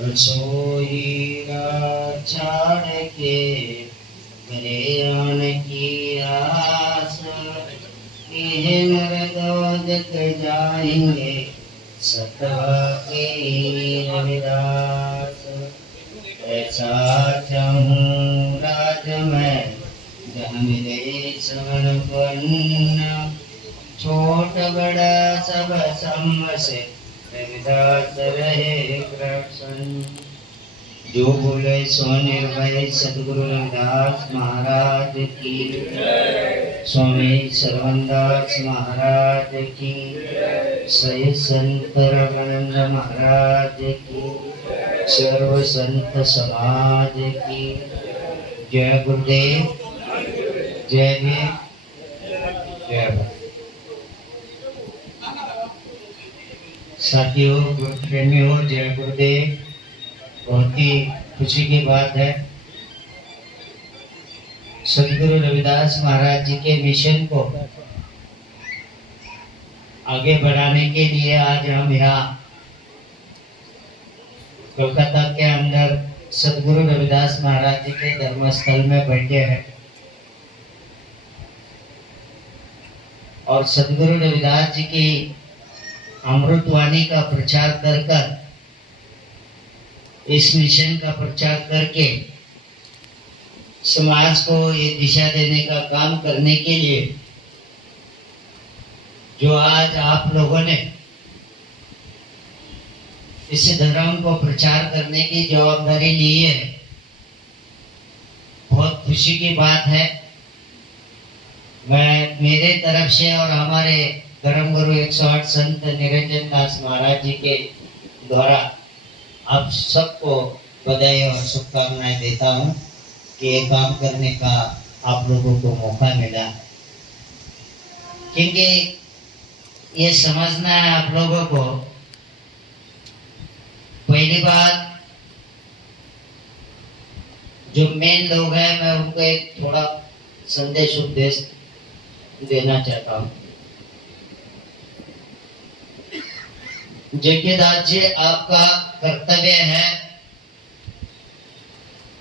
रसोई छाड़ के करे आन की आस, ये मरदौलत जाएंगे सतवा के रविदास। ऐसा चाहूँ राज मैं जहाँ मिले समर्पण, छोट बड़ा सब सम से रविदास रहे कृष्ण। जो बोले सो निर्भय सद्गुरु रविदास महाराज की, स्वामी सर्वदास महाराज की, सही संत रघुनंद महाराज की, सर्व संत समाज की। जय गुरुदेव, जय भीम, जय भारत। साथियों, प्रेमियों, जय गुरुदेव। बहुत ही खुशी की बात है, सद्गुरु रविदास महाराज जी के मिशन को आगे बढ़ाने के लिए आज हम यहाँ कोलकाता के अंदर सद्गुरु रविदास महाराज जी के धर्मस्थल में बैठे हैं और सद्गुरु रविदास जी की अमृतवाणी का प्रचार कर कर, इस मिशन का प्रचार करके समाज को ये दिशा देने का काम करने के लिए जो आज आप लोगों ने इस धर्म को प्रचार करने की जवाबदारी ली है, बहुत खुशी की बात है। मैं मेरे तरफ से और हमारे धर्म गुरु 108 संत निरंजन दास महाराज जी के द्वारा आप सबको बधाई और शुभकामनाएं देता हूं कि ये काम करने का आप लोगों को मौका मिला, क्योंकि ये समझना है आप लोगों को। पहली बात, जो मेन लोग हैं, मैं उनको एक थोड़ा संदेश उपदेश देना चाहता हूँ। जगदास जी, आपका कर्तव्य है,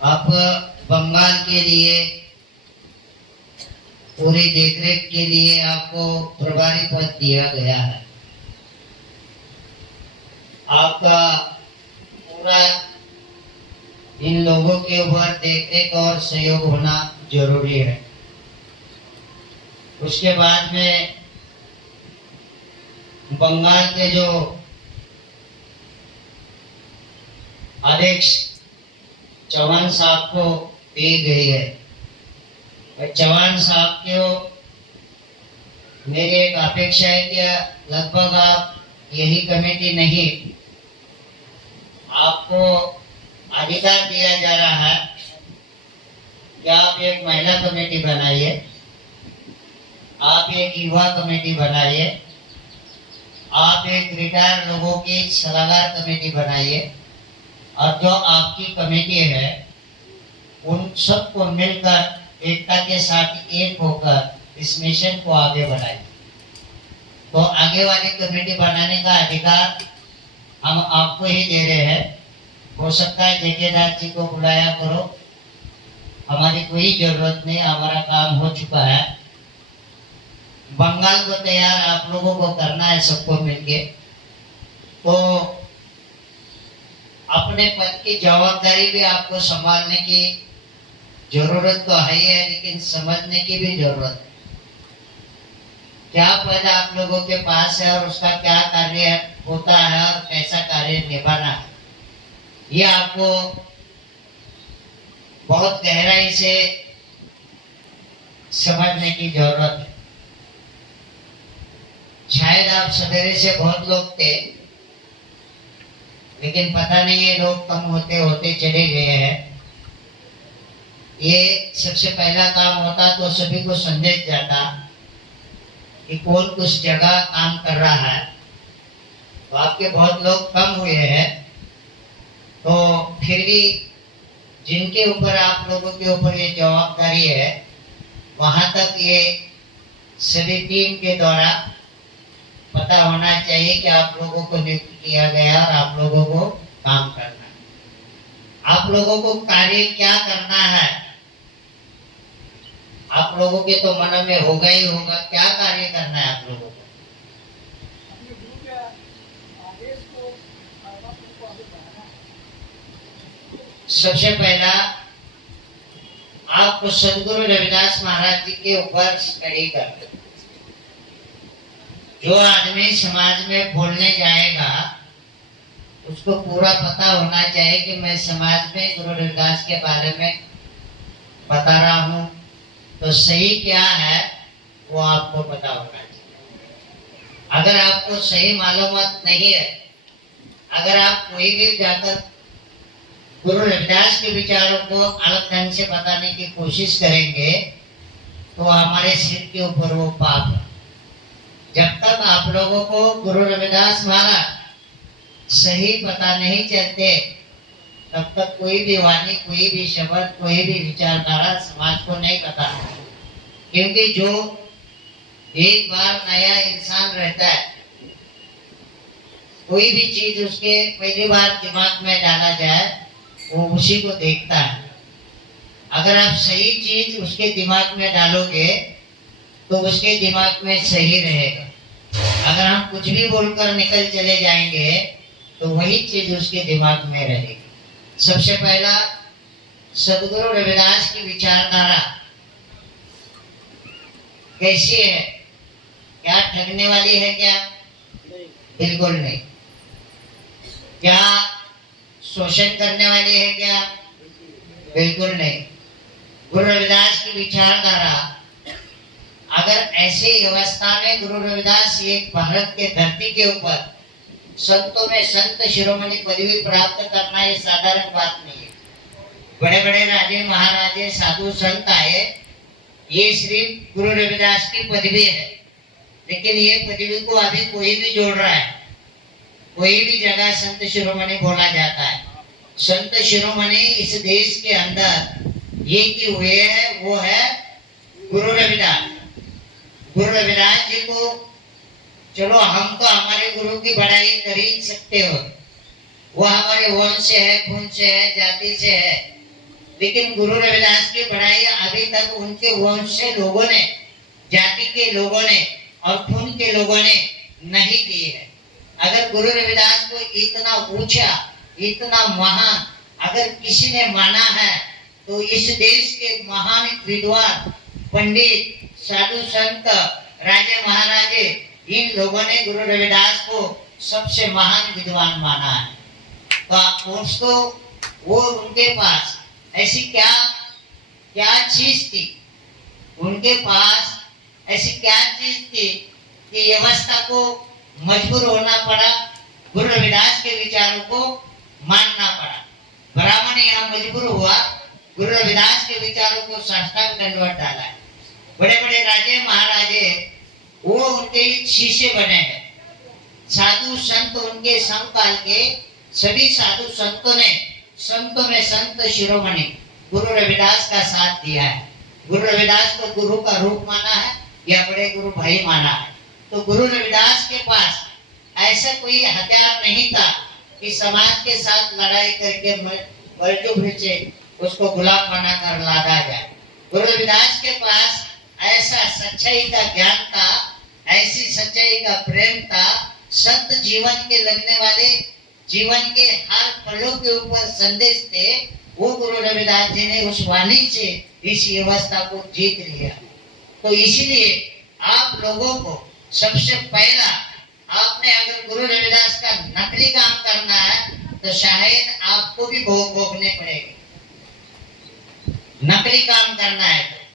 आप बंगाल के लिए पूरी देखरेख के लिए आपको प्रभारी पद दिया गया है। आपका पूरा इन लोगों के ऊपर देखरेख और सहयोग होना जरूरी है। उसके बाद में बंगाल के जो आदेश चौहान साहब को दी गई है, चौहान साहब को मेरी एक अपेक्षा है कि लगभग आप यही कमेटी नहीं, आपको अधिकार दिया जा रहा है कि आप एक महिला कमेटी बनाइए, आप एक युवा कमेटी बनाइए, आप एक रिटायर लोगों की सलाहकार कमेटी बनाइए, और जो आपकी कमेटी है उन सबको मिलकर एकता के साथ एक होकर इस मिशन को आगे बढ़ाएं। तो आगे वाली कमेटी बनाने का अधिकार हम आपको ही दे रहे हैं। हो सकता है जगदास जी को बुलाया करो, हमारी कोई जरूरत नहीं, हमारा काम हो चुका है। बंगाल को तैयार आप लोगों को करना है, सबको मिलके। तो अपने पद की जवाबदारी भी आपको संभालने की जरूरत तो है, लेकिन समझने की भी जरूरत है। क्या पद आप लोगों के पास है और उसका क्या कार्य होता है और कैसा कार्य निभाना है, ये आपको बहुत गहराई से समझने की जरूरत है। शायद आप सवेरे से बहुत लोग थे, लेकिन पता नहीं ये लोग कम होते होते चले गए हैं। ये सबसे पहला काम होता तो सभी को संदेश जाता कि कौन कुछ जगह काम कर रहा है। तो आपके बहुत लोग कम हुए हैं, तो फिर भी जिनके ऊपर आप लोगों के ऊपर ये जवाबदारी है, वहां तक ये सभी टीम के द्वारा पता होना चाहिए कि आप लोगों को नियुक्त किया गया और आप लोगों को काम करना है। आप लोगों को कार्य क्या करना है, आप लोगों के तो मन में होगा ही होगा, क्या कार्य करना है आप लोगों को? सबसे पहला आपको सदगुरु रविदास महाराज जी के ऊपर स्टडी करना। जो आदमी समाज में बोलने जाएगा उसको पूरा पता होना चाहिए कि मैं समाज में गुरु रविदास के बारे में बता रहा हूं तो सही क्या है वो आपको पता होना चाहिए। अगर आपको सही मालूमात नहीं है, अगर आप कोई भी जाकर गुरु रविदास के विचारों को अलग ढंग से बताने की कोशिश करेंगे तो हमारे सिर के ऊपर वो पाप है। जब तक आप लोगों को गुरु रविदास महाराज सही पता नहीं चलते तब तक कोई भी वाणी, कोई भी शब्द, कोई भी विचारधारा समाज को नहीं पता। क्योंकि जो एक बार नया इंसान रहता है, कोई भी चीज उसके पहली बार दिमाग में डाला जाए वो उसी को देखता है। अगर आप सही चीज उसके दिमाग में डालोगे तो उसके दिमाग में सही रहेगा। अगर हम कुछ भी बोलकर निकल चले जाएंगे तो वही चीज उसके दिमाग में रहेगी। सबसे पहला सदगुरु रविदास की विचारधारा कैसी है? क्या ठगने वाली है क्या? बिल्कुल नहीं। क्या शोषण करने वाली है क्या? बिल्कुल नहीं। गुरु रविदास की विचारधारा, अगर ऐसी व्यवस्था में गुरु रविदास एक भारत के धरती के ऊपर संतों में संत शिरोमणि पदवी प्राप्त करना ये साधारण बात नहीं है। बड़े बड़े राजे महाराजे साधु संत आए, ये सिर्फ गुरु रविदास की पदवी है। लेकिन ये पदवी को अभी कोई भी जोड़ रहा है, कोई भी जगह संत शिरोमणि बोला जाता है। संत शिरोमणि इस देश के अंदर ये कि हुए है वो है गुरु रविदास। गुरु रविदास जी को चलो हम तो हमारे गुरु की बड़ाई कर ही सकते हो, वो हमारे वंश से है, खून से है, जाति से है, लेकिन गुरु रविदास की बड़ाई अभी तक उनके वंश से लोगों ने, जाति के लोगों ने और खून के लोगों ने नहीं की है। अगर गुरु रविदास को इतना ऊंचा, इतना महान अगर किसी ने माना है तो इस देश के महान विद्वान, पंडित, साधु संत, राजे महाराजे, इन लोगों ने गुरु रविदास को सबसे महान विद्वान माना है। तो उसको वो उनके पास ऐसी क्या क्या चीज थी, उनके पास ऐसी क्या चीज थी कि व्यवस्था को मजबूर होना पड़ा, गुरु रविदास के विचारों को मानना पड़ा। ब्राह्मण यहाँ मजबूर हुआ, गुरु रविदास के विचारों को साष्टांग दंडवत डाला है। बड़े बड़े राजे महाराजे वो उनके शिष्य बने हैं। साधु संत उनके समकाल के सभी साधु संतों ने, संतों में संत शिरोमणि गुरु रविदास का साथ दिया है। गुरु रविदास को गुरु का रूप माना है या बड़े गुरु भाई माना है। तो गुरु रविदास के पास ऐसा कोई हथियार नहीं था कि समाज के साथ लड़ाई करके मजदूर से उसको गुलाम बना कर लादा जाए। गुरु रविदास के पास ऐसा सच्चाई का ज्ञान था, ऐसी सच्चाई का प्रेम था, सत्य जीवन के लगने वाले जीवन के हर पलों के ऊपर संदेश थे। वो गुरु रविदास जी ने उस वाणी से इस व्यवस्था को जीत लिया। तो इसीलिए आप लोगों को सबसे पहला, आपने अगर गुरु रविदास का नकली काम करना है तो शायद आपको भी भोग भोगने पड़ेगा। नकली काम करना है